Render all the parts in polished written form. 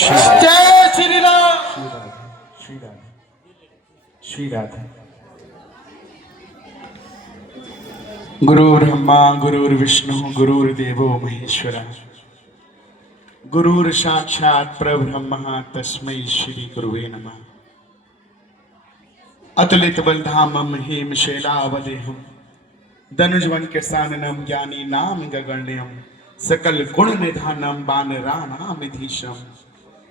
जय श्री राम। श्री राधे श्री राधे। गुरु ब्रह्मा गुरुर्विष्णु गुरुर्देवो महेश्वरा गुरुर साक्षात परब्रह्म तस्मै श्री गुरुवे नमः। अतुलित बलधामं हेम शैलावदेहं धनुजवन कृशाननं ज्ञानी नाम गगण्यं सकल गुण निधानम वानराणामिधीशम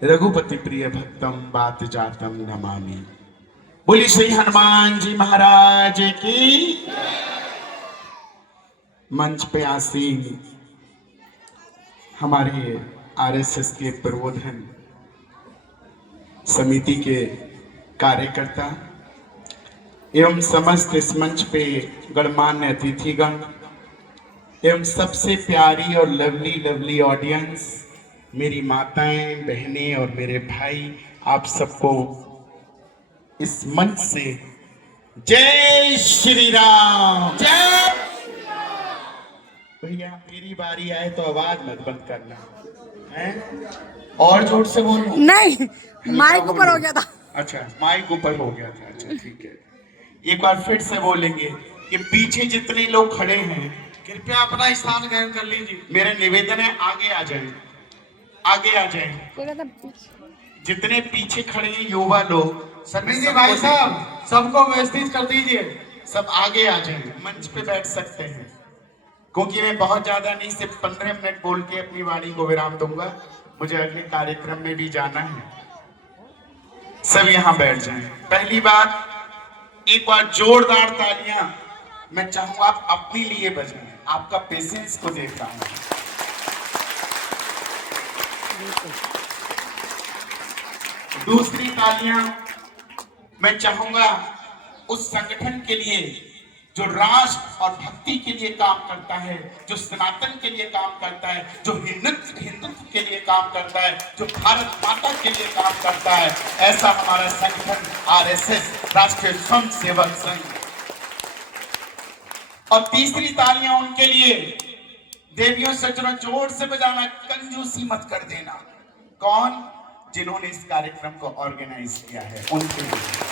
रघुपति प्रिय भक्तम बात जातम नमामि। बोली श्री हनुमान जी महाराज की। मंच पे आसीन हमारे आरएसएस के प्रबोधन समिति के कार्यकर्ता एवं समस्त इस मंच पे गणमान्य अतिथिगण एवं सबसे प्यारी और लवली लवली ऑडियंस, मेरी माताएं बहनें और मेरे भाई, आप सबको इस मंच से जय श्री राम। जय भैया, मेरी बारी आए तो आवाज मत बंद करना है, और जोर से बोलो। नहीं, माइक ऊपर हो गया था। अच्छा, माइक ऊपर हो गया था। अच्छा ठीक है, एक बार फिर से बोलेंगे कि पीछे जितने लोग खड़े हैं कृपया अपना स्थान ग्रहण कर लीजिए। मेरा निवेदन है आगे आ जाए, आगे आ जाए। जितने पीछे खड़े हैं युवा लोग, सरपंच भाई साहब सबको व्यवस्थित कर दीजिए। सब आगे आ जाए, मंच पे बैठ सकते हैं, क्योंकि मैं बहुत ज्यादा नहीं, सिर्फ 15 मिनट बोल के अपनी वाणी को विराम दूंगा। मुझे अगले कार्यक्रम में भी जाना है। सब यहाँ बैठ जाएं। पहली बात, एक बार जोरदार तालियां मैं चाहूंगा आप अपने लिए बजाएं। आपका पेशेंस को देख रहा हूं। दूसरी तालियां मैं चाहूंगा उस संगठन के लिए जो राष्ट्र और भक्ति के लिए काम करता है, जो सनातन के लिए काम करता है, जो हिंदुत्व के लिए काम करता है, जो भारत माता के लिए काम करता है, ऐसा हमारा संगठन आरएसएस, राष्ट्रीय स्वयं सेवक संघ। और तीसरी तालियां उनके लिए, देवियों सज्जनों जोर से बजाना, कंजूसी मत कर देना। कौन? जिन्होंने इस कार्यक्रम को ऑर्गेनाइज किया है, उनके लिए।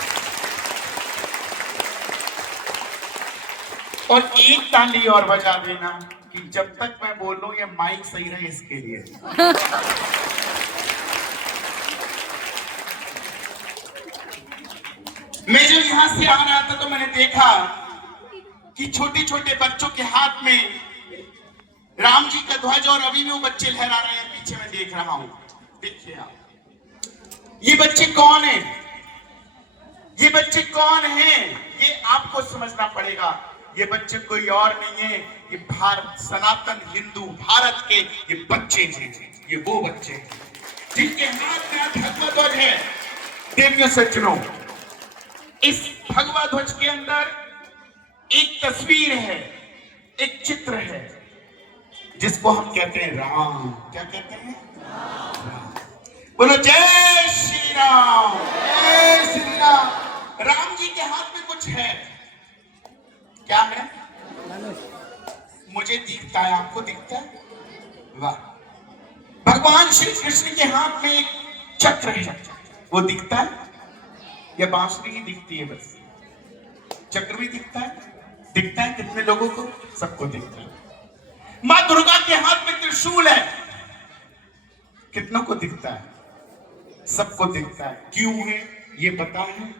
और एक ताली और बजा देना कि जब तक मैं बोल रहा हूं ये माइक सही रहे, इसके लिए। मैं जब यहां से आ रहा था तो मैंने देखा कि छोटे छोटे बच्चों के हाथ में राम जी का ध्वज, और अभी भी वो बच्चे लहरा रहे हैं, पीछे मैं देख रहा हूं। देखिए आप, ये बच्चे कौन हैं? ये बच्चे कौन हैं? ये आपको समझना पड़ेगा। ये बच्चे कोई और नहीं है, ये भारत, सनातन हिंदू भारत के ये बच्चे हैं। ये वो बच्चे हैं जिनके हाथ में भगवा ध्वज है। देवियों सज्जनों, इस भगवा ध्वज के अंदर एक तस्वीर है, एक चित्र है, जिसको हम कहते हैं राम। क्या कहते हैं? राम। बोलो जय श्री राम। जय श्री राम। राम जी के हाथ में कुछ है, क्या है? मुझे दिखता है, आपको दिखता है? वाह। भगवान श्री कृष्ण के हाथ में एक चक्र है, वो दिखता है? या बांसुरी ही दिखती है बस? चक्र भी दिखता है? दिखता है कितने लोगों को? सबको दिखता है। मां दुर्गा के हाथ में त्रिशूल है, कितनों को दिखता है? सबको दिखता है। क्यों है ये पता है?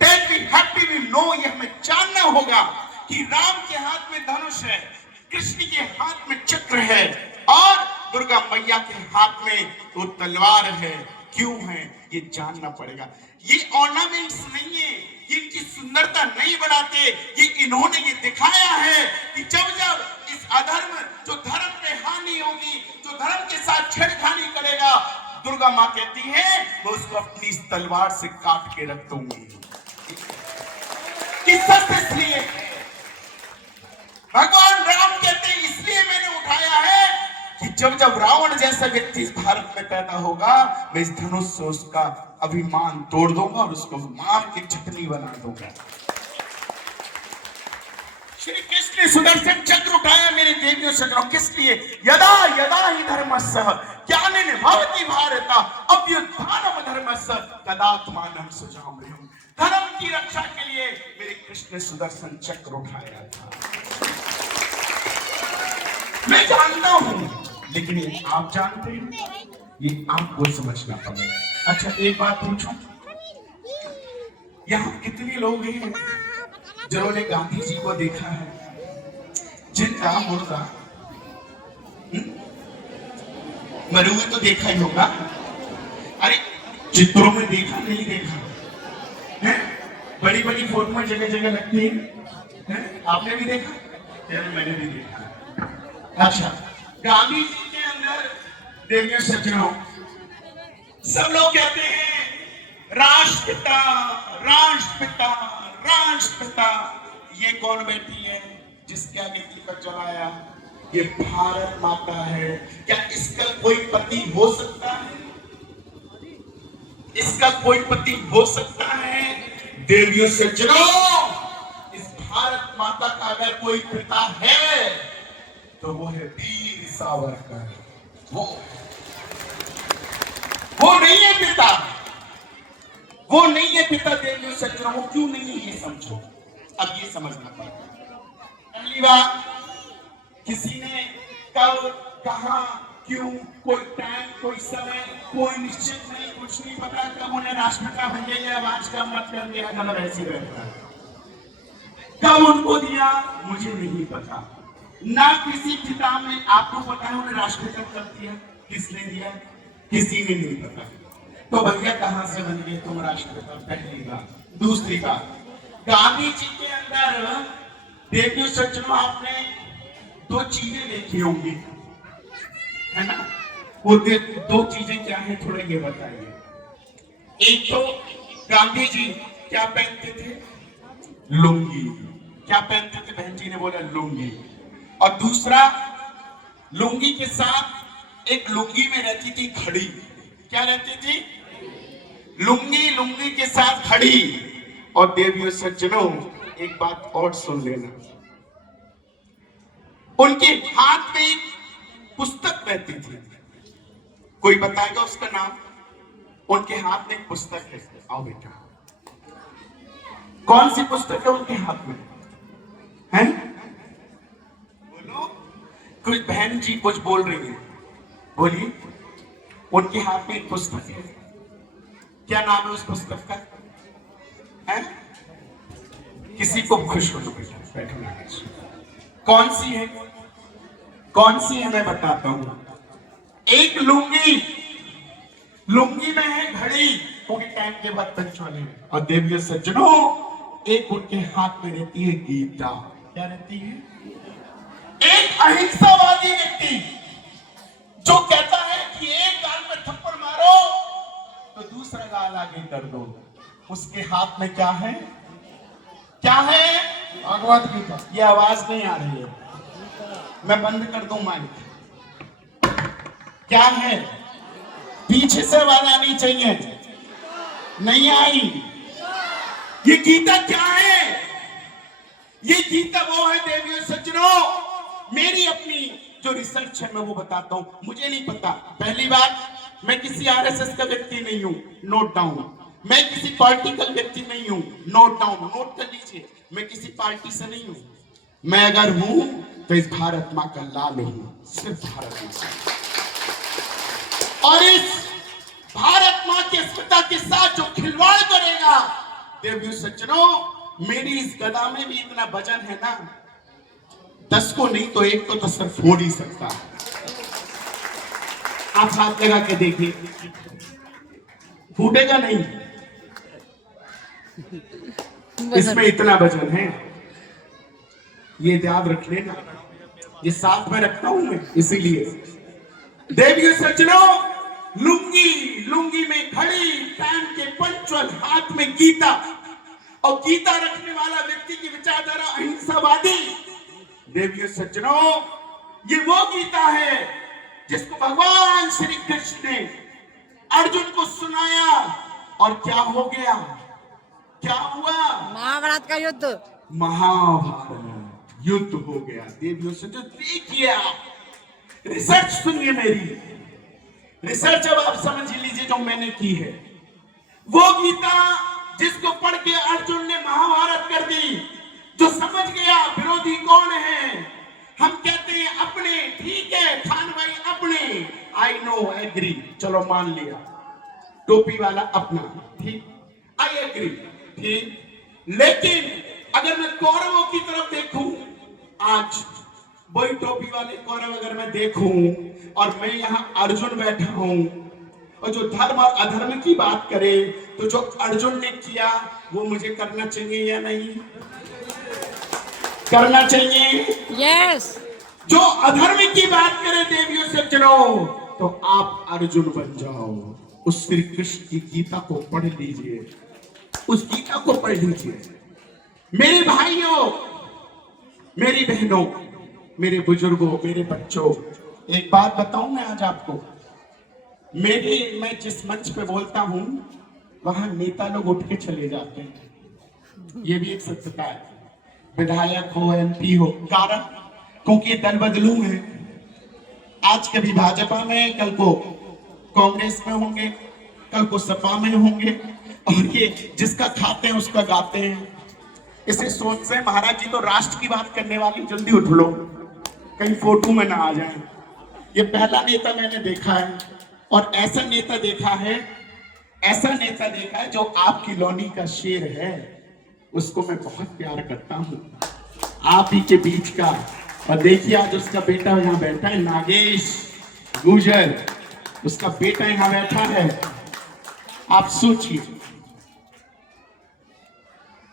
That we have to know, ये हमें जानना होगा कि राम के हाथ में धनुष है, कृष्ण के हाथ में चक्र है, और दुर्गा मैया के हाथ में वो तलवार है। क्यों है ये जानना पड़ेगा। ये ऑर्नामेंट्स नहीं है, ये इनकी सुंदरता नहीं बढ़ाते, ये इन्होंने ये दिखाया है कि जब जब इस अधर्म, जो धर्म पे हानि होगी, जो धर्म के साथ छेड़खानी करेगा, दुर्गा माँ कहती है मैं उसको अपनी इस तलवार से काट के रख दूंगी। इसलिए भगवान राम कहते हैं, इसलिए मैंने उठाया है कि जब जब रावण जैसा व्यक्ति इस भारत में पैदा होगा, मैं इस धनुष से उसका अभिमान तोड़ दूंगा और उसको मार के चटनी बना दूंगा। श्री कृष्ण ने सुदर्शन चक्र उठाया मेरे देवियों सज्जनों, किस लिए? यदा यदा ही धर्मस्य ग्लानिर्भवति भारत नवोत्थानम धर्मस्य तदात्मानं सृजाम्यहम्। धर्म की रक्षा के लिए मेरे कृष्ण ने सुदर्शन चक्र उठाया था। मैं जानता हूं, लेकिन ये आप जानते हैं, ये आपको समझना पड़ेगा। अच्छा एक बात पूछूं, यहाँ कितने लोग हैं जिन्होंने गांधी जी को देखा है, जिनका मुर्दा मरे हुए तो देखा ही होगा, अरे चित्रों में देखा नहीं देखा है? बड़ी बड़ी फोटो जगह जगह लगती है, आपने भी देखा? मैंने भी देखा। अच्छा, गांधी जी के अंदर देखिए सज्जनों, सब लोग कहते हैं राष्ट्रपिता राष्ट्रपिता राष्ट्रपिता। ये कौन बैठी है जिसके आगे दीपक जलाया? ये भारत माता है। क्या इसका कोई पति हो सकता है? इसका कोई पति हो सकता है? देवियों सज्जनों, इस भारत माता का अगर कोई पिता है तो वो है वीर सावरकर। वो नहीं है पिता, वो नहीं है पिता देवियों सज्जनों। वो क्यों नहीं है ये समझो, अब ये समझना पड़ेगा। पहली बात, किसी ने कब कहा क्यों, कोई टाइम कोई समय कोई निश्चित नहीं, कुछ नहीं पता कब उन्हें राष्ट्रपिता बन गया, आवाज कम मत कर दिया, गलत ऐसी रहता है। कब उनको दिया मुझे नहीं पता, ना किसी किताब में आपको पता है उन्हें राष्ट्रपिता कब दिया, किसने दिया, किसी ने नहीं पता। तो भैया कहां से बन गए तुम राष्ट्रपिता? पहली बात। दूसरी बात, गांधी जी के अंदर देखिए सज्जनों, आपने दो चीजें देखी होंगी, है ना? वो दो चीजें क्या है, थोड़ा ये बताइए। एक तो गांधी जी क्या पहनते थे? लुंगी। क्या पहनते थे? बहन जी ने बोला लुंगी। और दूसरा, लुंगी के साथ एक लुंगी में रहती थी घड़ी। क्या रहती थी? लुंगी, लुंगी के साथ घड़ी। और देवियों सज्जनों, एक बात और सुन लेना, उनके हाथ में एक पुस्तक रहती थी, कोई बताएगा उसका नाम? उनके हाथ में एक पुस्तक है, आओ बेटा, कौन सी पुस्तक है उनके हाथ में? हैं? बोलो, कुछ बहन जी कुछ बोल रही है, बोलिए। उनके हाथ में एक पुस्तक है, क्या नाम है उस पुस्तक का? है? किसी को खुश हो बेटा, बैठो। कौन सी है? कौन सी है मैं बताता हूं। एक लुंगी, लुंगी में है घड़ी, क्योंकि टाइम के बाद पंचवाले हैं। और देवियों सज्जनों, एक उनके हाथ में रहती है गीता। क्या रहती है? एक अहिंसावादी व्यक्ति जो कहता है कि एक गाल में थप्पड़ मारो तो दूसरा गाल आगे कर दो, उसके हाथ में क्या है? क्या है? भगवत गीता। ये आवाज नहीं आ रही है, मैं बंद कर दूं माइक। क्या है? पीछे से आवाज आनी चाहिए, नहीं आई। ये गीता क्या है? ये गीता वो है देवियों सज्जनों, मेरी अपनी जो रिसर्च है मैं वो बताता हूं, मुझे नहीं पता। पहली बात, मैं किसी आरएसएस का व्यक्ति नहीं हूं, नोट डाउन। मैं किसी पार्टी का व्यक्ति नहीं हूं, नोट डाउन, नोट कर लीजिए। मैं किसी पार्टी से नहीं हूं, मैं अगर हूं तो इस भारत मां का लाल हूं, सिर्फ भारत मां। और इस भारत मां के अस्मिता के साथ जो खिलवाड़ करेगा, देवियों सज्जनों, मेरी इस गदा में भी इतना वजन है ना, 10 को नहीं तो एक को तो सर फोड़ ही सकता। आप हाथ लगा के देखिए, फूटेगा नहीं। इसमें इतना वजन है, ये याद रख लेना, ये साथ में रखता हूं मैं इसीलिए। देवियों सज्जनों, लुंगी, लुंगी में घड़ी, टाइम के पंचुअल, हाथ में गीता। और गीता रखने वाला व्यक्ति की विचारधारा अहिंसावादी। देवियों सज्जनों, ये वो गीता है जिसको भगवान श्री कृष्ण ने अर्जुन को सुनाया, और क्या हो गया? क्या हुआ? महाभारत का युद्ध, महाभारत युद्ध हो गया। देवियों सज्जनों, देखिए आप, रिसर्च सुनिए मेरी, रिसर्च अब आप समझ लीजिए जो मैंने की है। वो गीता जिसको पढ़ के अर्जुन ने महाभारत कर दी, जो समझ गया विरोधी कौन है। हम कहते हैं अपने, ठीक है खान भाई अपने, आई नो एग्री, चलो मान लिया। टोपी वाला अपना, ठीक, आई एग्री, ठीक। लेकिन अगर मैं कौरवों की तरफ देखूं, आज वही टोपी वाले कौरव अगर मैं देखूं और मैं यहां अर्जुन बैठा हूं, और जो धर्म और अधर्म की बात करे, तो जो अर्जुन ने किया वो मुझे करना चाहिए या नहीं? करना चाहिए। यस। जो अधर्म की बात करे देवियों सज्जनों, तो आप अर्जुन बन जाओ। उस श्री कृष्ण की गीता को पढ़ लीजिए, उस गीता को पढ़ लीजिए। मेरे भाइयों, मेरी बहनों, मेरे बुजुर्गों, मेरे बच्चों, एक बात बताऊं मैं आज आपको। मैं जिस मंच पे बोलता हूं वहां नेता लोग उठ के चले जाते हैं, ये भी एक सत्यता है। विधायक हो, एमपी हो, कारण क्योंकि ये दल बदलू है। आज कभी भाजपा में, कल को कांग्रेस में होंगे, कल को सपा में होंगे, और ये जिसका खाते हैं उसका गाते हैं। इसे सोच से महाराज जी तो राष्ट्र की बात करने वाले, जल्दी उठ लो, कहीं फोटो में ना आ जाए। ये पहला नेता मैंने देखा है, और ऐसा नेता देखा है, ऐसा नेता देखा है जो आपकी लोनी का शेर है, उसको मैं बहुत प्यार करता हूं, आप ही के बीच का। और देखिए आज उसका बेटा यहां बैठा है, नागेश गुजर, उसका बेटा यहां बैठा है। आप सोचिए,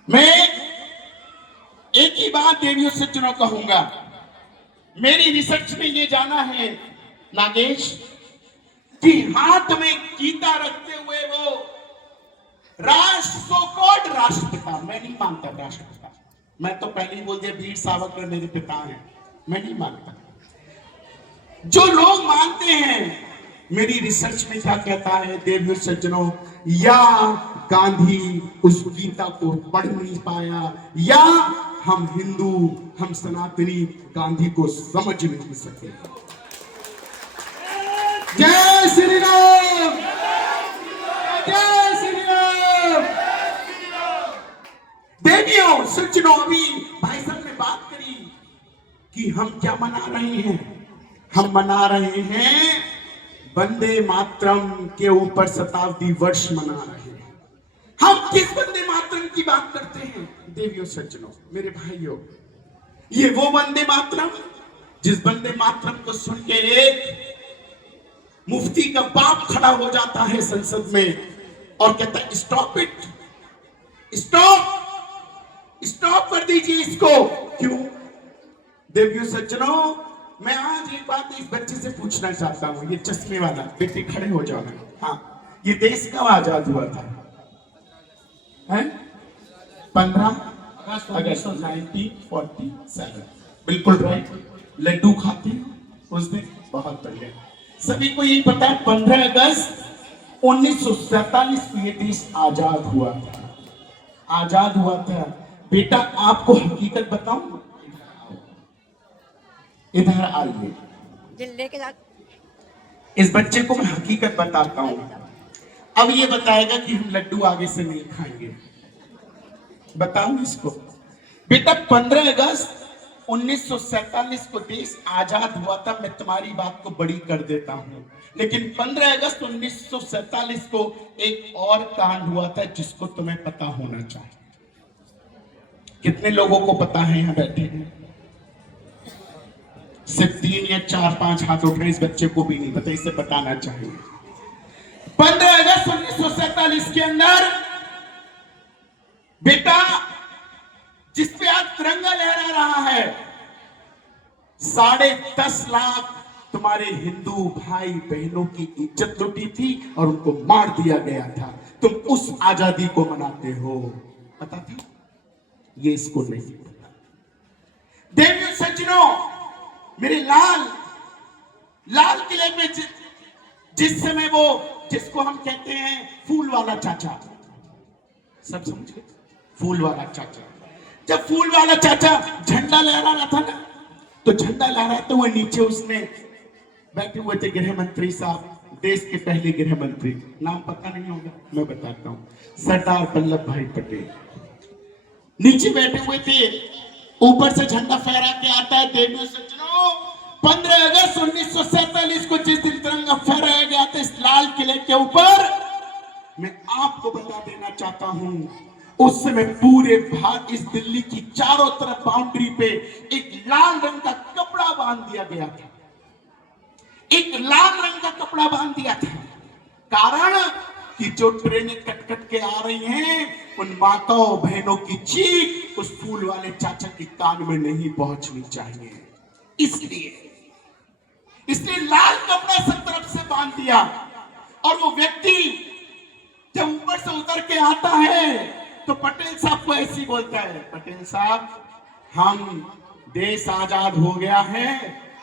मैं एक ही बात देवियों सज्जनों कहूंगा। मेरी रिसर्च में ये जाना है नागेश, कि हाथ में गीता रखते हुए वो राष्ट्रपिता, मैं नहीं मानता राष्ट्रपिता, मैं तो पहले ही बोल दिया वीर सावरकर मेरे पिता हैं, मैं नहीं मानता। जो लोग मानते हैं, मेरी रिसर्च में क्या कहता है देवियों सज्जनों, या गांधी उस गीता को पढ़ नहीं पाया, या हम हिंदू, हम सनातनी गांधी को समझ नहीं सके। जय श्री राम, जय श्री राम। देवियों सज्जनों, अभी भाई साहब ने बात करी कि हम क्या मना रहे हैं। हम मना रहे हैं वंदे मातरम के ऊपर शताब्दी वर्ष मना रहे हैं। हम किस वंदे मातरम की बात करते हैं देवियों सज्जनों, मेरे भाइयों? ये वो वंदे मातरम जिस वंदे मातरम को सुन के एक मुफ्ती का बाप खड़ा हो जाता है संसद में और कहता है स्टॉप इट, स्टॉप कर दीजिए इसको। क्यों देवियों सज्जनों, मैं आज एक बात इस बच्चे से पूछना चाहता हूं, ये चश्मे वाला, बेटे खड़े हो जाना। हाँ, ये देश कब आजाद हुआ था? 15 अगस्त 1947, बिल्कुल राइट। लड्डू खाते उस दिन, बहुत बढ़िया। सभी को यही पता है 15 अगस्त 1947 को ये देश आजाद हुआ था, आजाद हुआ था। बेटा आपको हकीकत बताऊं, इधर आइए, लेके जा। इस बच्चे को मैं हकीकत बताता हूं। अब ये बताएगा कि हम लड्डू आगे से नहीं खाएंगे। बताऊं इसको? बेटा 15 अगस्त 1947 को देश आजाद हुआ था। मैं तुम्हारी बात को बड़ी कर देता हूं, लेकिन 15 अगस्त 1947 को एक और कांड हुआ था जिसको तुम्हें पता होना चाहिए। कितने लोगों को पता है यहां बैठे हैं? सिर्फ 3 या 4-5 हाथ उठ रहे, इस बच्चे को भी नहीं पता, इसे बताना चाहिए। 15 अगस्त 1947 के अंदर बेटा जिस पे आज तिरंगा लहरा रहा है, 10.5 लाख तुम्हारे हिंदू भाई बहनों की इज्जत लुटी थी और उनको मार दिया गया था। तुम उस आजादी को मनाते हो, पता था? ये इसको नहीं पता। देवियों सज्जनों, मेरे लाल किले में जिस समय वो, जिसको हम कहते हैं फूल वाला चाचा, सब समझ गए? फूल वाला चाचा, जब फूल वाला चाचा झंडा लहरा रहा था ना, तो झंडा लहराते हुए नीचे उसने बैठे हुए थे गृह मंत्री साहब, देश के पहले गृह मंत्री, नाम पता नहीं होगा, मैं बताता हूँ, सरदार वल्लभ भाई पटेल नीचे बैठे हुए थे, ऊपर से झंडा फहरा के आता है। देवियों सज्जनों, 15 अगस्त 1947 को जिस दिन तिरंगा फहराया गया था इस लाल किले के ऊपर, मैं आपको बता देना चाहता हूं, उस समय पूरे भारत, इस दिल्ली की चारों तरफ बाउंड्री पे एक लाल रंग का कपड़ा बांध दिया गया था, एक लाल रंग का कपड़ा बांध दिया था। कारण कि जो ट्रेनें कट कट के आ रही हैं, उन माताओं बहनों की चीख उस फूल वाले चाचा के कान में नहीं पहुंचनी चाहिए, इसलिए लाल कपड़ा सब तरफ से बांध दिया। और वो व्यक्ति जब ऊपर से उतर के आता है तो पटेल साहब को ऐसी बोलता है, पटेल साहब, हम देश आजाद हो गया है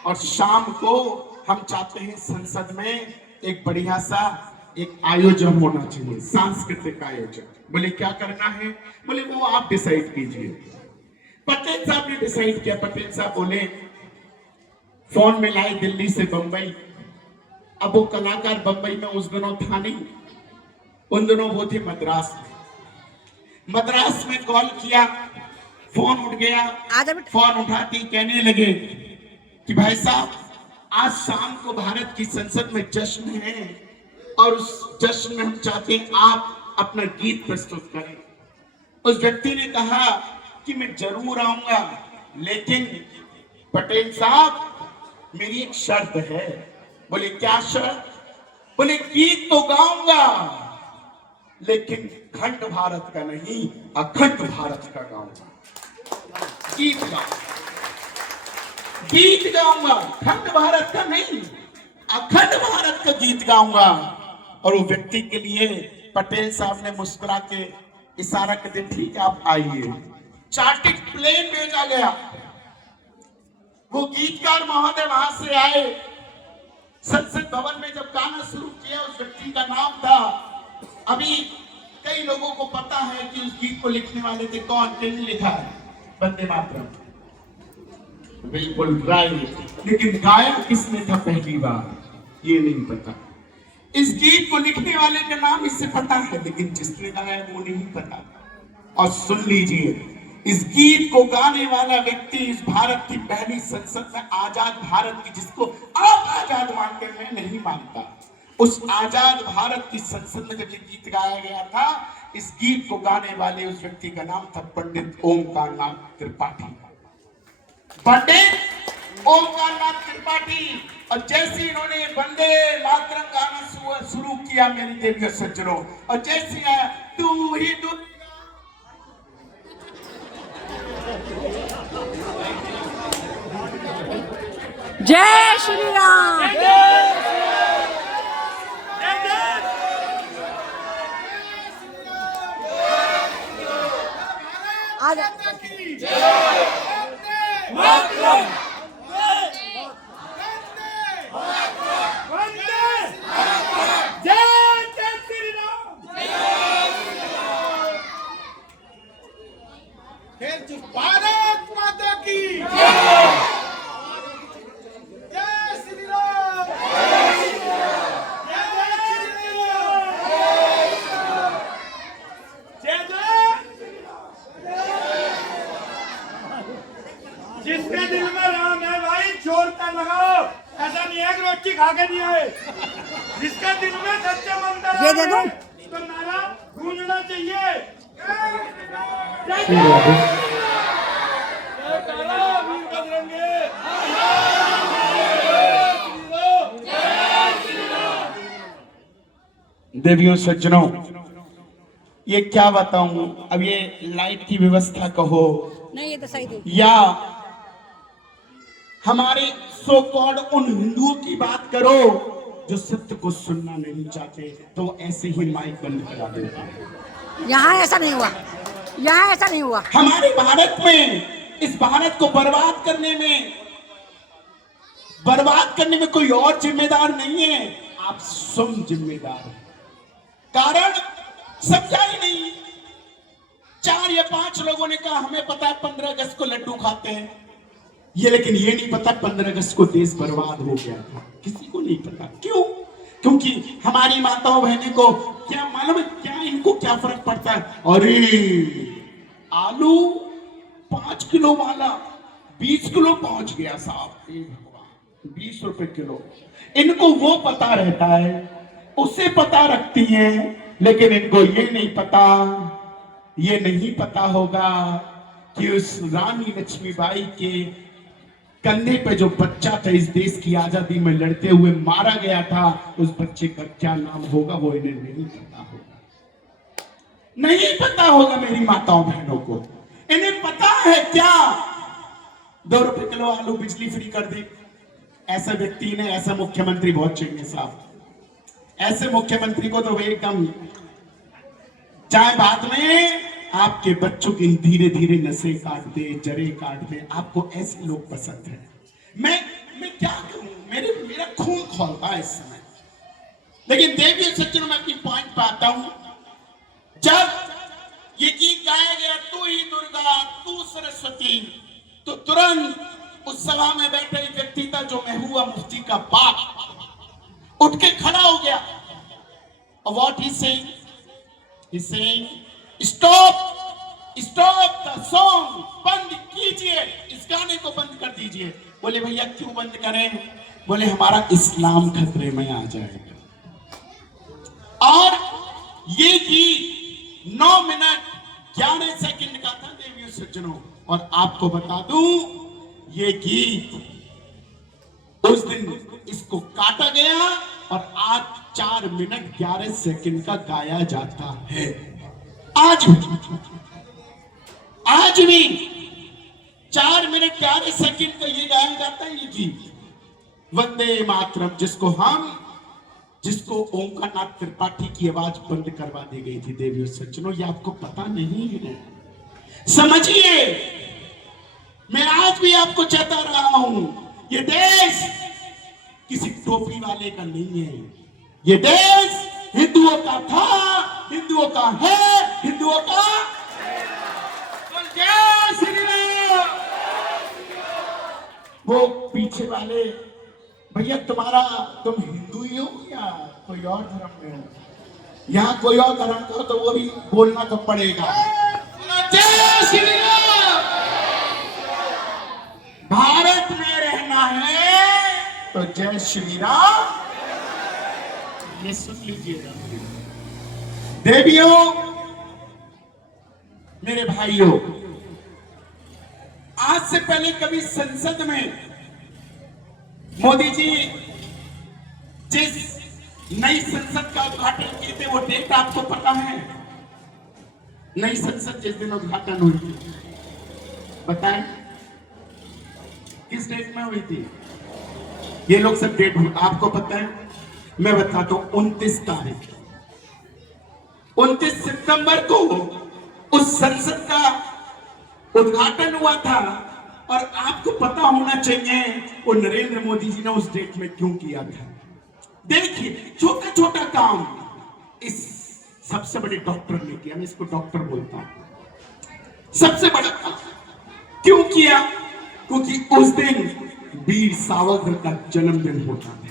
और शाम को हम चाहते हैं संसद में एक बढ़िया सा एक आयोजन होना चाहिए, सांस्कृतिक आयोजन। बोले क्या करना है? बोले वो आप डिसाइड कीजिए। पटेल साहब ने डिसाइड किया। पटेल साहब बोले, फोन में लाए दिल्ली से बंबई। अब वो कलाकार बंबई में उस दिनों था नहीं, उन दिनों वो थे मद्रास में। मद्रास में कॉल किया, फोन उठ गया। फोन उठाती कहने लगे कि भाई साहब, आज शाम को भारत की संसद में जश्न है और उस जश्न में हम चाहते हैं आप अपना गीत प्रस्तुत करें। उस व्यक्ति ने कहा कि मैं जरूर आऊंगा, लेकिन पटेल साहब मेरी एक शर्त है। बोले क्या शर्त? बोले गीत तो गाऊंगा, लेकिन खंड भारत का नहीं, अखंड भारत का गाऊंगा। गीत गाऊंगा, गीत गाऊंगा, खंड भारत का नहीं, अखंड भारत का गीत गाऊंगा। और वो व्यक्ति के लिए पटेल साहब ने मुस्कुरा के इशारा कर दिया, ठीक है आप आइए। चार्टर्ड प्लेन भेजा गया। वो गीतकार महोदय वहां से आए। संसद भवन में जब गाना शुरू किया, उस व्यक्ति का नाम था, अभी कई लोगों को पता है कि उस गीत को लिखने वाले थे कौन, किसने लिखा है? वंदे मातरम। बिल्कुल राइट, लेकिन गाया किसने था पहली बार, ये नहीं पता। इस गीत को लिखने वाले का नाम इससे पता है, लेकिन जिसने गाया वो नहीं पता। और सुन लीजिए, इस गीत को गाने वाला व्यक्ति इस भारत की पहली संसद में, आजाद भारत की, जिसको आप आजाद मानते हैं, मैं नहीं मानता, उस आजाद भारत की संसद में जब ये गीत गाया गया था, इस गीत को गाने वाले उस व्यक्ति का नाम था पंडित ओमकार नाथ त्रिपाठी। पंडित ओमकार नाथ त्रिपाठी। और जैसे इन्होंने वंदे मातरम गाना शुरू किया मेरी देवियों सज्जनों, और जैसे तू ही तू, जय श्री राम। भारत माता की जिसके दिल में राम है भाई जोर का लगाओ, ऐसा नहीं है कि रोटी खा के नहीं आए। जिसके दिल में सच्चे मन का ये दे दो, तो नारा गूंजना चाहिए। देवियों सज्जनों, ये क्या बताऊं, अब ये लाइट की व्यवस्था कहो नहीं, ये तो सही थी, या हमारे सो कॉल्ड उन हिंदुओं की बात करो जो सत्य को सुनना नहीं चाहते, तो ऐसे ही माइक बंद करा देते। यहाँ ऐसा नहीं हुआ, यहाँ ऐसा नहीं हुआ। हमारे भारत में, इस भारत को बर्बाद करने में कोई और जिम्मेदार नहीं है, आप स्वयं जिम्मेदार हैं। कारण समझा ही नहीं। 4 या 5 लोगों ने कहा हमें पता है 15 अगस्त को लड्डू खाते हैं, ये लेकिन ये नहीं पता 15 अगस्त को देश बर्बाद हो गया था, किसी को नहीं पता। क्यों? क्योंकि हमारी माताओं बहनों को क्या मालूम है, क्या इनको क्या फर्क पड़ता है। अरे आलू 5 किलो वाला 20 किलो पहुंच गया साहब, हे भगवान 20 रुपए किलो। इनको वो पता रहता है, उसे पता रखती हैं, लेकिन इनको ये नहीं पता, ये नहीं पता होगा कि उस रानी लक्ष्मीबाई के कंधे पे जो बच्चा था, इस देश की आजादी में लड़ते हुए मारा गया था, उस बच्चे का क्या नाम होगा वो इन्हें नहीं पता होगा, नहीं पता होगा मेरी माताओं बहनों को। इन्हें पता है क्या 2 रुपए किलो आलू बिजली फ्री कर दी। ऐसा व्यक्ति ने, ऐसा मुख्यमंत्री बहुत चाहिए साहब। ऐसे मुख्यमंत्री को तो एकदम, चाहे बाद में आपके बच्चों की धीरे धीरे नसें काट दे, जड़े काट दे, आपको ऐसे लोग पसंद है। मैं क्या करूं, मेरा खून खौलता है इस समय। लेकिन देवी सज्जनों में अपनी पॉइंट पे आता हूं। जब ये गीत गाया गया, तू ही दुर्गा तू सरस्वती, तो तुरंत उस सभा में बैठे एक व्यक्ति था जो महबूबा मुफ्ती का बाप, उठ के खड़ा हो गया। और what he saying, he saying stop the song, बंद कीजिए, इस गाने को बंद कर दीजिए। बोले भैया क्यों बंद करें? बोले हमारा इस्लाम खतरे में आ जाएगा। और ये गीत 9 मिनट 11 सेकंड का था देवियों सज्जनों। और आपको बता दूं, ये गीत उस दिन इसको काटा गया और आज 4 मिनट 11 सेकंड का गाया जाता है। आज भी 4 मिनट 11 सेकंड का ये गाया जाता है ये गीत, वंदे मातरम, जिसको ओंकार नाथ त्रिपाठी की आवाज बंद करवा दी गई थी। देवियों सज्जनों, ये आपको पता नहीं है, समझिए। मैं आज भी आपको चेता रहा हूं, ये देश किसी टोपी वाले का नहीं है। ये देश हिंदुओं का था, हिंदुओं का है, हिंदुओं का। जय श्री राम। वो पीछे वाले भैया, तुम हिंदू ही हो या कोई और धर्म में हो? यहाँ कोई और धर्म का हो तो वो भी बोलना तो पड़ेगा। जय श्री राम। भारत में रहना है तो जय श्री राम, ये सुन लीजिएगा। देवियों, मेरे भाइयों, आज से पहले कभी संसद में मोदी जी जिस नई संसद का उद्घाटन किए थे, वो डेट आपको पता है? नई संसद जिस दिन उद्घाटन हुई थी, बताएं किस डेट में हुई थी? ये लोग सब डेट आपको पता है, मैं बताता हूं। 29 तारीख 29 सितंबर को उस संसद का उद्घाटन हुआ था। और आपको पता होना चाहिए वो नरेंद्र मोदी जी ने उस डेट में क्यों किया था। देखिए, छोटा छोटा काम इस सबसे बड़े डॉक्टर ने किया, मैं इसको डॉक्टर बोलता हूं। सबसे बड़ा काम क्यों किया? क्योंकि उस दिन वीर सावरकर का जन्मदिन होता है।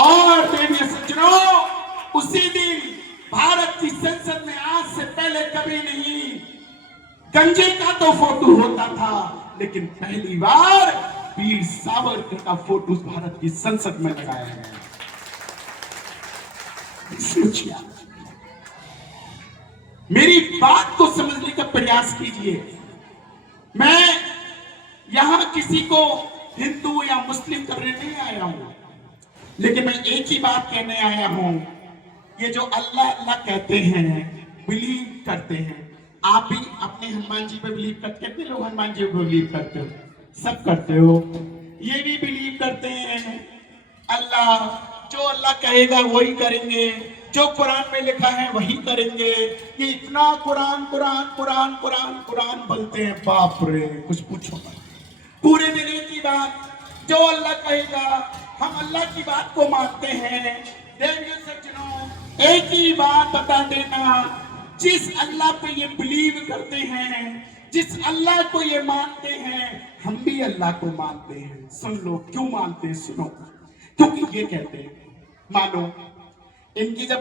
और देवियों सज्जनों, उसी दिन भारत की संसद में आज से पहले कभी नहीं गंजे का तो फोटो होता था, लेकिन पहली बार वीर सावरकर का फोटो भारत की संसद में लगाया गया। सोचिए, मेरी बात को समझने का प्रयास कीजिए। मैं यहां किसी को हिंदू या मुस्लिम करने नहीं आया हूं, लेकिन मैं एक ही बात कहने आया हूं। ये जो अल्लाह अल्लाह कहते हैं, बिलीव करते हैं, आप भी अपने हनुमान जी पे बिलीव करते हैं। कितने लोग हनुमान जी पे बिलीव करते हो? सब करते हो। ये भी बिलीव करते हैं अल्लाह, जो अल्लाह कहेगा वही करेंगे, जो कुरान में लिखा है वही करेंगे। ये इतना कुरान कुरान कुरान कुरान कुरान बोलते हैं, बाप रे, कुछ पूछो मत। पूरे दिन एक ही बात, जो अल्लाह कहेगा, हम अल्लाह की बात को मानते हैं। देवियों सज्जनों, एक ही बात बता देना, जिस अल्लाह पे ये बिलीव करते हैं, जिस अल्लाह को ये मानते हैं, हम भी अल्लाह को मानते हैं। सुन लो क्यों मानते हैं, सुनो। क्योंकि ये कहते हैं, मानो इनकी जब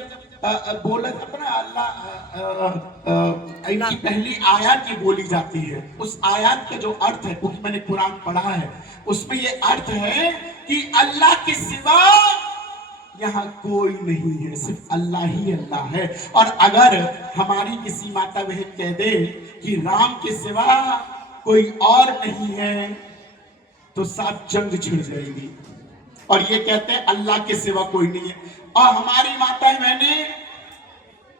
बोला था ना अल्लाह, इनकी पहली आयत ये बोली जाती है, उस आयत का जो अर्थ है, क्योंकि मैंने कुरान पढ़ा है, उसमें ये अर्थ है कि अल्लाह के सिवा यहाँ कोई नहीं है, सिर्फ अल्लाह ही अल्लाह है। और अगर हमारी किसी माता बहन कह दे कि राम के सिवा कोई और नहीं है, तो साथ जंग छिड़ जाएगी। और ये कहते हैं अल्लाह के सिवा कोई नहीं है। और हमारी माता बहने,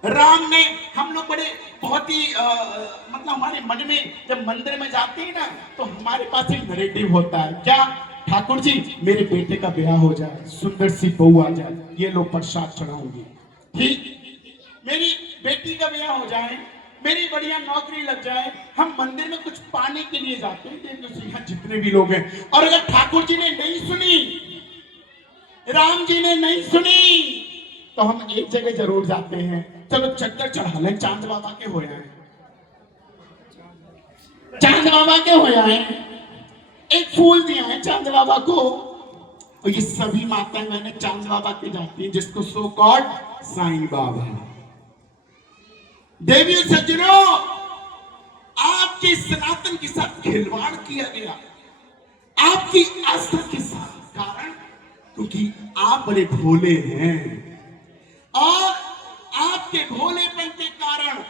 राम ने, हम लोग बड़े बहुत ही मतलब हमारे मन में जब मंदिर में जाते हैं ना, तो हमारे पास एक नैरेटिव होता है, क्या? ठाकुर जी मेरे बेटे का ब्याह हो जाए, सुंदर सी बहू आ जाए, ये लो प्रसाद चढ़ाऊंगी, ठीक, मेरी बेटी का ब्याह हो जाए, मेरी बढ़िया नौकरी लग जाए, हम मंदिर में कुछ पाने के लिए जाते हैं, जितने भी लोग हैं। और अगर ठाकुर जी ने नहीं सुनी, राम जी ने नहीं सुनी, तो हम एक जगह जरूर जाते हैं, चलो चक्कर चढ़ा लें, चांद बाबा के हो आए, चांद बाबा के हो आए, एक फूल दिया है चांद बाबा को। और ये सभी माताएं मैंने चांद बाबा के जाती हैं, जिसको सो कॉल्ड साईं बाबा। देवियों सज्जनों, आपके सनातन के साथ खिलवाड़ किया गया, आपकी आस्था के साथ। कारण क्योंकि आप बड़े भोले हैं, और आपके भोलेपन के कारण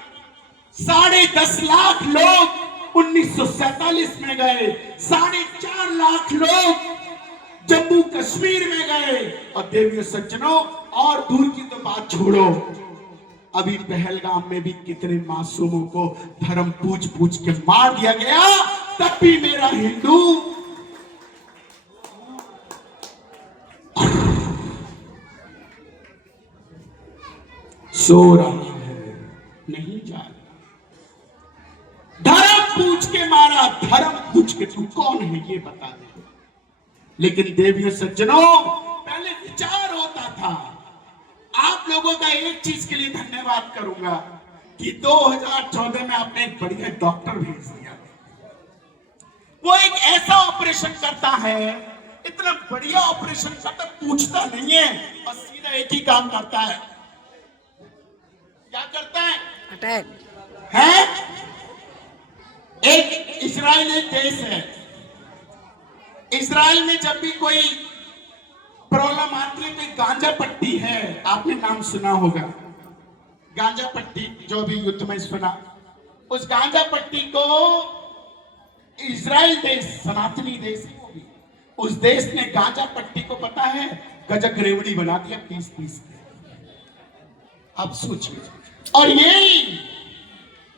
10.5 लाख लोग 1947 में गए, 4.5 लाख लोग जम्मू कश्मीर में गए। और देवियों सज्जनों, और दूर की तो बात छोड़ो, अभी पहलगाम में भी कितने मासूमों को धर्म पूछ पूछ के मार दिया गया, तब भी मेरा हिंदू सो रहा है, नहीं जा रहा। धर्म पूछ के मारा, धर्म पूछ के, तू कौन है ये बता दे। लेकिन देवियों सज्जनों, पहले विचार होता था। आप लोगों का एक चीज के लिए धन्यवाद करूंगा कि 2014 में आपने एक बढ़िया डॉक्टर भेज दिया। वो एक ऐसा ऑपरेशन करता है, इतना बढ़िया ऑपरेशन करता, पूछता नहीं है और सीधा एक ही काम करता है। क्या करता है? अटैक है। एक इजराइल एक देश है, इजराइल में जब भी कोई प्रॉब्लम आती है, कोई गांजा पट्टी है, आपने नाम सुना होगा, गांजा पट्टी, जो भी युद्ध में सुना, उस गांजा पट्टी को इजराइल देश, सनातनी देश है वो भी, उस देश ने गांजा पट्टी को, पता है, गजक रेवड़ी बना दिया, पीस पीस के। अब सोचिए, और यही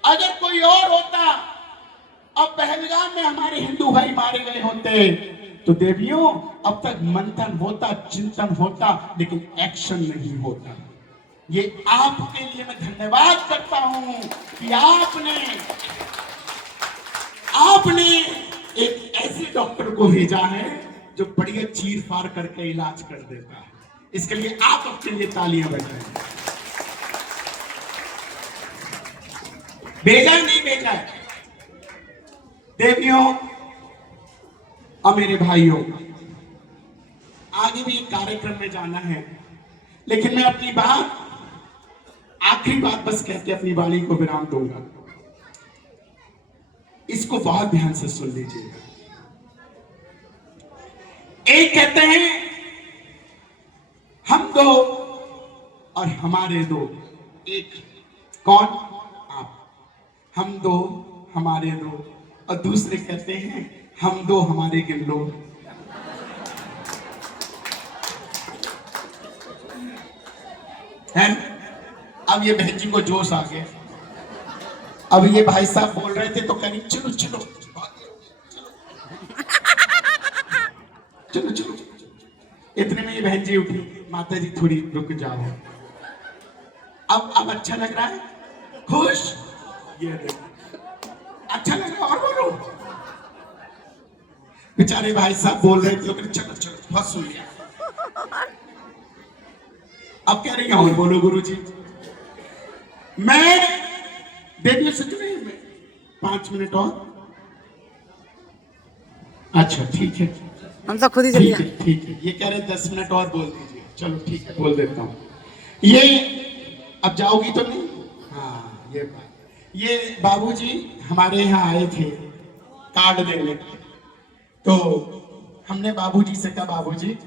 अगर कोई और होता, अब पहलगाम में हमारे हिंदू भाई मारे गए होते, तो देवियों अब तक मंथन होता, चिंतन होता, लेकिन एक्शन नहीं होता। ये आपके लिए मैं धन्यवाद करता हूं कि आपने एक ऐसे डॉक्टर को भेजा है जो बढ़िया चीर फाड़ करके इलाज कर देता है। इसके लिए आप अपने लिए तालियां बजाएं। भेजा नहीं भेजा है। देवियों और मेरे भाइयों, आगे भी एक कार्यक्रम में जाना है, लेकिन मैं अपनी बात, आखिरी बात बस कहते अपनी वाणी को विराम दूंगा। इसको बहुत ध्यान से सुन लीजिएगा। एक कहते हैं हम दो और हमारे दो, एक कौन? आप। हम दो हमारे दो, और दूसरे कहते हैं हम दो हमारे गिल्लो। है? अब ये बहन जी को जोश आ गया। अब ये भाई साहब बोल रहे थे तो करीब चलो चलो चलो चलो। इतने में ये बहन जी उठी, माता जी थोड़ी रुक जाओ। अब अच्छा लग रहा है? खुश? ये अच्छा लग रहा है? और बोलो। बेचारे भाई साहब बोल रहे थे, चलो चलो, बहुत सुन लिया। अब कह रही है और बोलो गुरुजी। मैं देवियों से जुड़े में 5 मिनट और। अच्छा ठीक है। हम तो खुद ही चले ठीक है ठीक है, ये कह रहे 10 मिनट और बोल दीजिए। चलो ठीक है, बोल देता हूँ। ये अब जाओगी तो नहीं? हाँ, ये बाबूजी हमारे यहाँ आए थे कार्ड देने, तो हमने बाबूजी से कहा, बाबूजी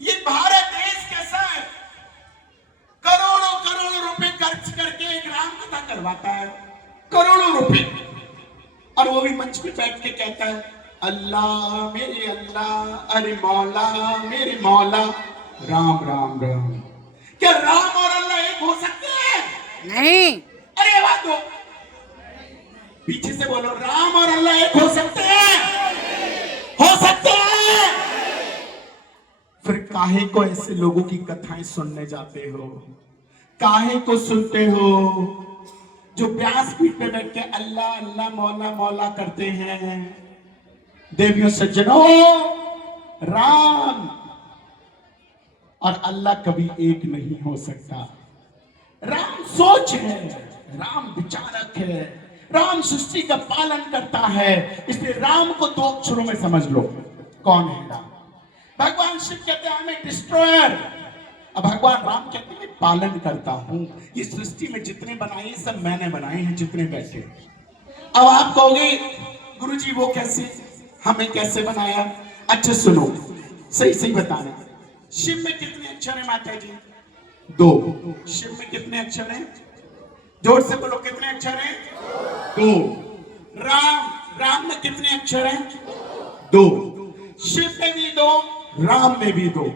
ये भारत देश कैसा है, करोड़ों करोड़ों रुपए खर्च करके एक राम कथा करवाता है, करोड़ों रुपए, और वो भी मंच पे बैठ के कहता है अल्लाह मेरे अल्लाह, अरे मौला मेरे मौला, राम राम राम। क्या राम और अल्लाह एक हो सकते हैं? नहीं। अरे आवाज दो, पीछे से बोलो, राम और अल्लाह एक हो सकते हैं? हो सकते हैं। फिर काहे को ऐसे लोगों की कथाएं सुनने जाते हो? काहे को सुनते हो जो व्यासपीठ पे बैठ के अल्लाह अल्लाह मौला मौला करते हैं? देवियों सज्जनों, राम और अल्लाह कभी एक नहीं हो सकता। राम सोच है, राम विचारक है, राम सृष्टि का पालन करता है। इसलिए राम को 2 अक्षरों में समझ लो, कौन है राम? भगवान शिव कहते हैं मैं डिस्ट्रॉयर, अब भगवान राम कहते हैं मैं पालन करता हूं। इस सृष्टि में जितने बनाए सब मैंने बनाए हैं, जितने बैठे। अब आप कहोगे गुरुजी वो कैसे, हमें कैसे बनाया? अच्छा सुनो, सही सही बताना, शिव में कितने अक्षर है माता जी? 2। शिव में कितने अक्षर हैं? जोर से बोलो, कितने अक्षर हैं? 2। राम में कितने अक्षर हैं? 2। शिव में भी 2, राम में भी 2।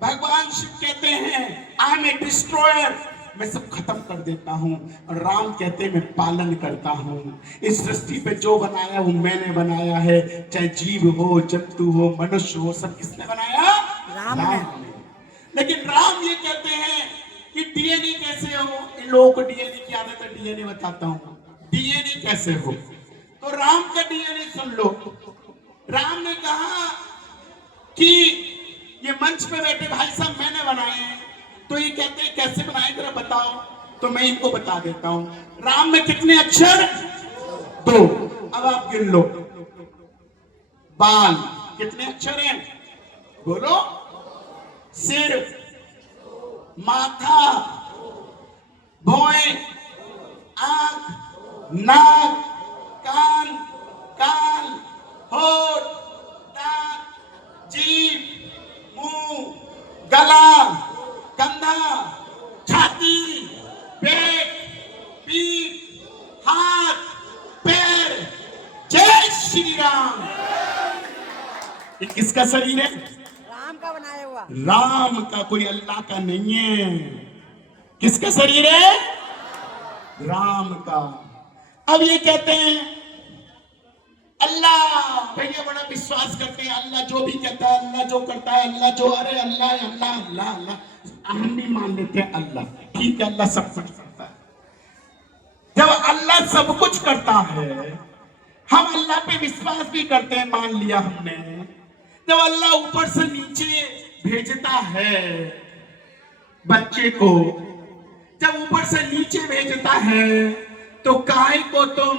भगवान शिव कहते हैं आई एम ए डिस्ट्रॉयर, मैं सब खत्म कर देता हूं, और राम कहते हैं मैं पालन करता हूं। इस सृष्टि पे जो बनाया वो मैंने बनाया है, चाहे जीव हो, जंतु हो, मनुष्य हो, सब किसने बनाया? राम ने। लेकिन राम ये कहते हैं कि डीएनए कैसे हो? इन लोगों को डीएनए की आदत है, डीएनए बताता हूं, डीएनए कैसे हो। तो राम का डीएनए सुन लो। राम ने कहा कि ये मंच पे बैठे भाई साहब मैंने बनाए हैं, तो ये कहते हैं कैसे बनाए जरा बताओ, तो मैं इनको बता देता हूं। राम में कितने अक्षर? 2। अब आप गिन लो। बाल कितने अक्षर हैं? बोलो। सिर, माथा, भौहें, आंख, नाक, कान, कान, होठ, दांत, जीभ, मुंह, गला, कंधा, छाती, पेट, पीठ, हाथ, पैर। जय श्री राम। ये किसका शरीर है? राम का बनाया हुआ। राम का, कोई अल्लाह का नहीं है। किसका शरीर है? राम का। अब ये कहते हैं अल्लाह, भैया बड़ा विश्वास करते हैं अल्लाह जो भी कहता है, अल्लाह जो करता है, अल्लाह जो, अरे अल्लाह अल्लाह अल्लाह अल्लाह, हम भी मान लेते हैं अल्लाह, ठीक है अल्लाह सब कुछ करता है। जब अल्लाह सब कुछ करता है, हम अल्लाह पे विश्वास भी करते हैं, मान लिया हमने। जब अल्लाह ऊपर से नीचे भेजता है बच्चे को, जब ऊपर से नीचे भेजता है, तो काहे को तुम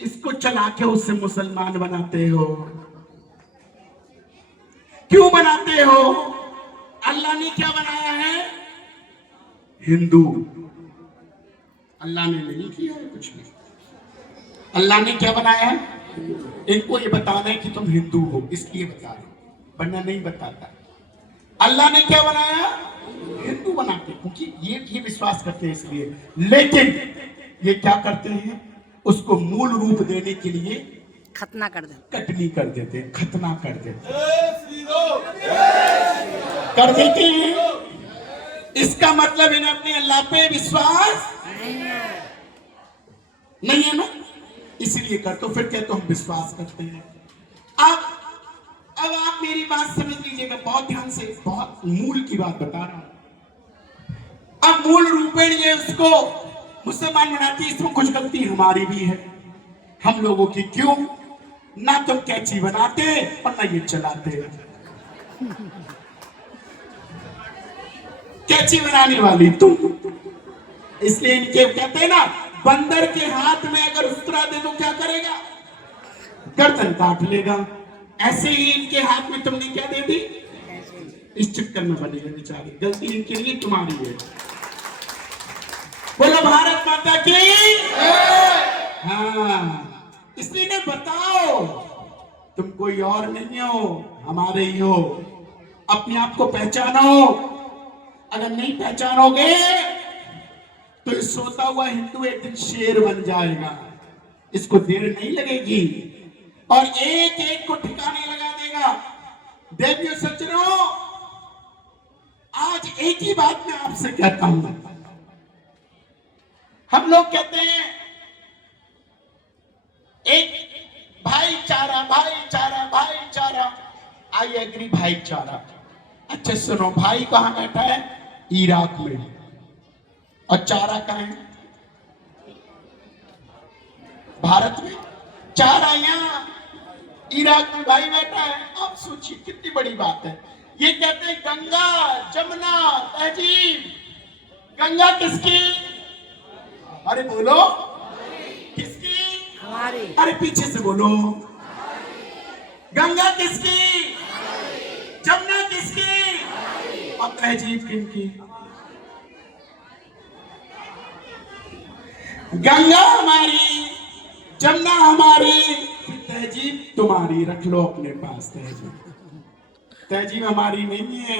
इसको चला के उससे मुसलमान बनाते हो? क्यों बनाते हो? अल्लाह ने क्या बनाया है? हिंदू। अल्लाह ने नहीं किया है कुछ भी। अल्लाह ने क्या बनाया है? इनको ये बताना है कि तुम हिंदू हो, इसलिए बता रहे, वरना नहीं बताता। अल्लाह ने क्या बनाया? हिंदू बनाते, क्योंकि ये विश्वास करते हैं इसलिए। लेकिन ये क्या करते हैं? उसको मूल रूप देने के लिए खतना कर दे, कटनी कर देते हैं, खतना कर देते कर देते हैं। इसका मतलब इन्हें अपने अल्लाह पे विश्वास नहीं है ना, इसलिए कर। तो फिर कहते हम विश्वास करते हैं। अब आप मेरी बात समझ लीजिएगा, बहुत ध्यान से, बहुत मूल की बात बता रहा हूं। अब मूल रूपेण ये उसको मुसलमान बनाती है, इसमें कुछ गलती हमारी भी है, हम लोगों की। क्यों? ना तुम कैची बनाते और ना ये चलाते। कैची बनाने वाली तुम, इसलिए इनके कहते हैं ना, बंदर के हाथ में अगर उस्तरा दे तो क्या करेगा? गर्दन काट लेगा। ऐसे ही इनके हाथ में तुमने क्या दे दी? ऐसे। इस चक्कर में बने हैं बेचारे, गलती इनके लिए तुम्हारी है। बोलो भारत माता की। हाँ, इसलिए ने बताओ तुम कोई और नहीं हो, हमारे ही हो। अपने आप को पहचानो। अगर नहीं पहचानोगे तो इस सोता हुआ हिंदू एक दिन शेर बन जाएगा। इसको देर नहीं लगेगी और एक एक को ठिकाने लगा देगा। देवियों सज्जनों, आज एक ही बात मैं आपसे कहता हूं। हम लोग कहते हैं एक भाईचारा भाईचारा भाईचारा। आई एग्री भाईचारा। अच्छा सुनो, भाई कहां बैठा है? इराक में। और चारा कहां है? भारत में। चारा यहां इराक में भाई बैठा है। आप सोचिए कितनी बड़ी बात है। ये कहते हैं गंगा जमुना तहजीब। गंगा किसकी? अरे बोलो, किसकी? हमारी। अरे पीछे से बोलो। गंगा किसकी? जमुना किसकी? और तहजीब किनकी? गंगा हमारी, जमुना हमारी, तहजीब तुम्हारी। रख लो अपने पास तहजीब। तहजीब हमारी नहीं है।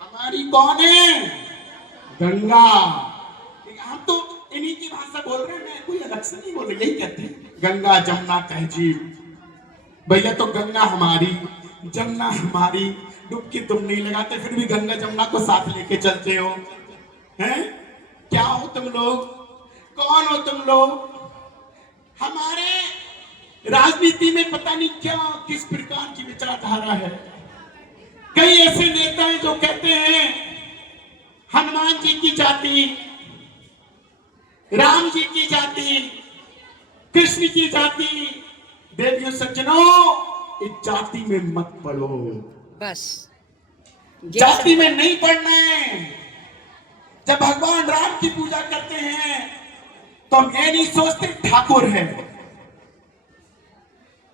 हमारी कौन है? गंगा। हम तो इन्हीं की भाषा बोल रहे हैं, मैं कोई अलग से नहीं बोल रहे। यही कहते हैं गंगा जमुना तहजीब। भैया तो गंगा हमारी, जमुना हमारी। डुबकी तुम नहीं लगाते, फिर भी गंगा जमुना को साथ लेके चलते हो। हैं? क्या हो तुम लोग? कौन हो तुम लोग? हमारे राजनीति में पता नहीं क्या किस प्रकार की विचारधारा है। कई ऐसे नेता हैं जो कहते हैं हनुमान जी की जाति, राम जी की जाति, कृष्ण की जाति। देवियों सज्जनों, इस जाति में मत पढ़ो। बस। जाति में नहीं पढ़ना है। जब भगवान राम की पूजा करते हैं तो हम ये नहीं सोचते ठाकुर है,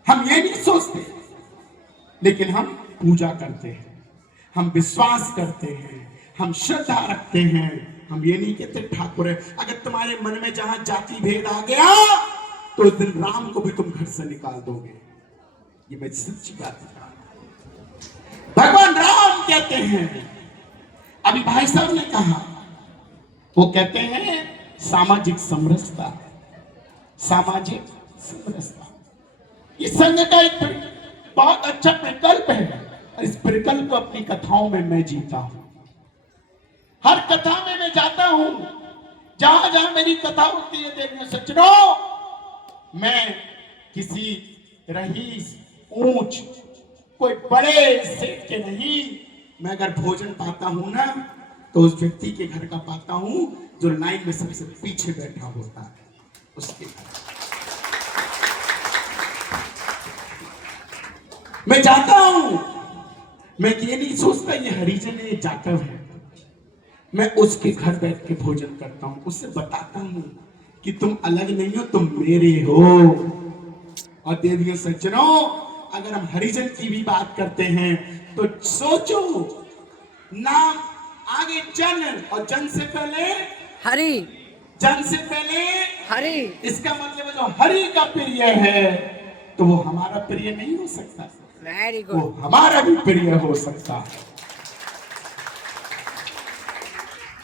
हम ये नहीं सोचते, लेकिन हम पूजा करते हैं, हम विश्वास करते हैं, हम श्रद्धा रखते हैं। हम ये नहीं कहते ठाकुर है। अगर तुम्हारे मन में जहां जाति भेद आ गया तो उस दिन राम को भी तुम घर से निकाल दोगे। ये मैं सच्ची बात है। भगवान राम कहते हैं, अभी भाई साहब ने कहा, वो कहते हैं सामाजिक समरसता, सामाजिक समरसता। ये संघ का एक बहुत अच्छा विकल्प है। इस विकल्प को अपनी कथाओं में मैं जीता हूं। हर कथा में मैं जाता हूं, जहां जहां मेरी कथा होती है देवियों सज्जनों, मैं किसी रईस ऊंच कोई बड़े सेठ के नहीं, मैं अगर भोजन पाता हूं ना तो उस व्यक्ति के घर का पाता हूं जो लाइन में सबसे पीछे बैठा होता है, उसके घर मैं जाता हूं। मैं ये नहीं सोचता ये हरिजन है, ये जाटव है। मैं उसके घर बैठ के भोजन करता हूं, उससे बताता हूं कि तुम अलग नहीं हो, तुम मेरे हो। और देवियों सज्जनों, अगर हम हरिजन की भी बात करते हैं तो सोचो, नाम आगे जन और जन से पहले हरि। जन से पहले हरि। इसका मतलब है जो हरि का प्रिय है तो वो हमारा प्रिय नहीं हो सकता। वेरी वो गुड। हमारा भी प्रिय हो सकता है।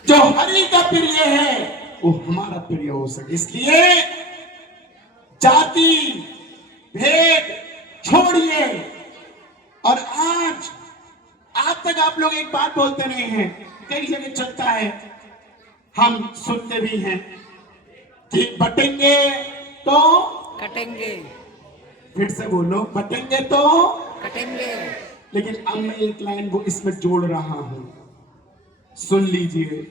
जो हरि का प्रिय है वो हमारा प्रिय हो सकता। इसलिए जाति भेद छोड़िए। और आज तक आप लोग एक बात बोलते रहे हैं, कई जगह चलता है, हम सुनते भी हैं कि बटेंगे तो कटेंगे। फिर से बोलो, बटेंगे तो कटेंगे। लेकिन अब मैं एक लाइन वो इसमें जोड़ रहा हूं, सुन लीजिए।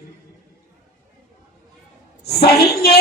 सहेंगे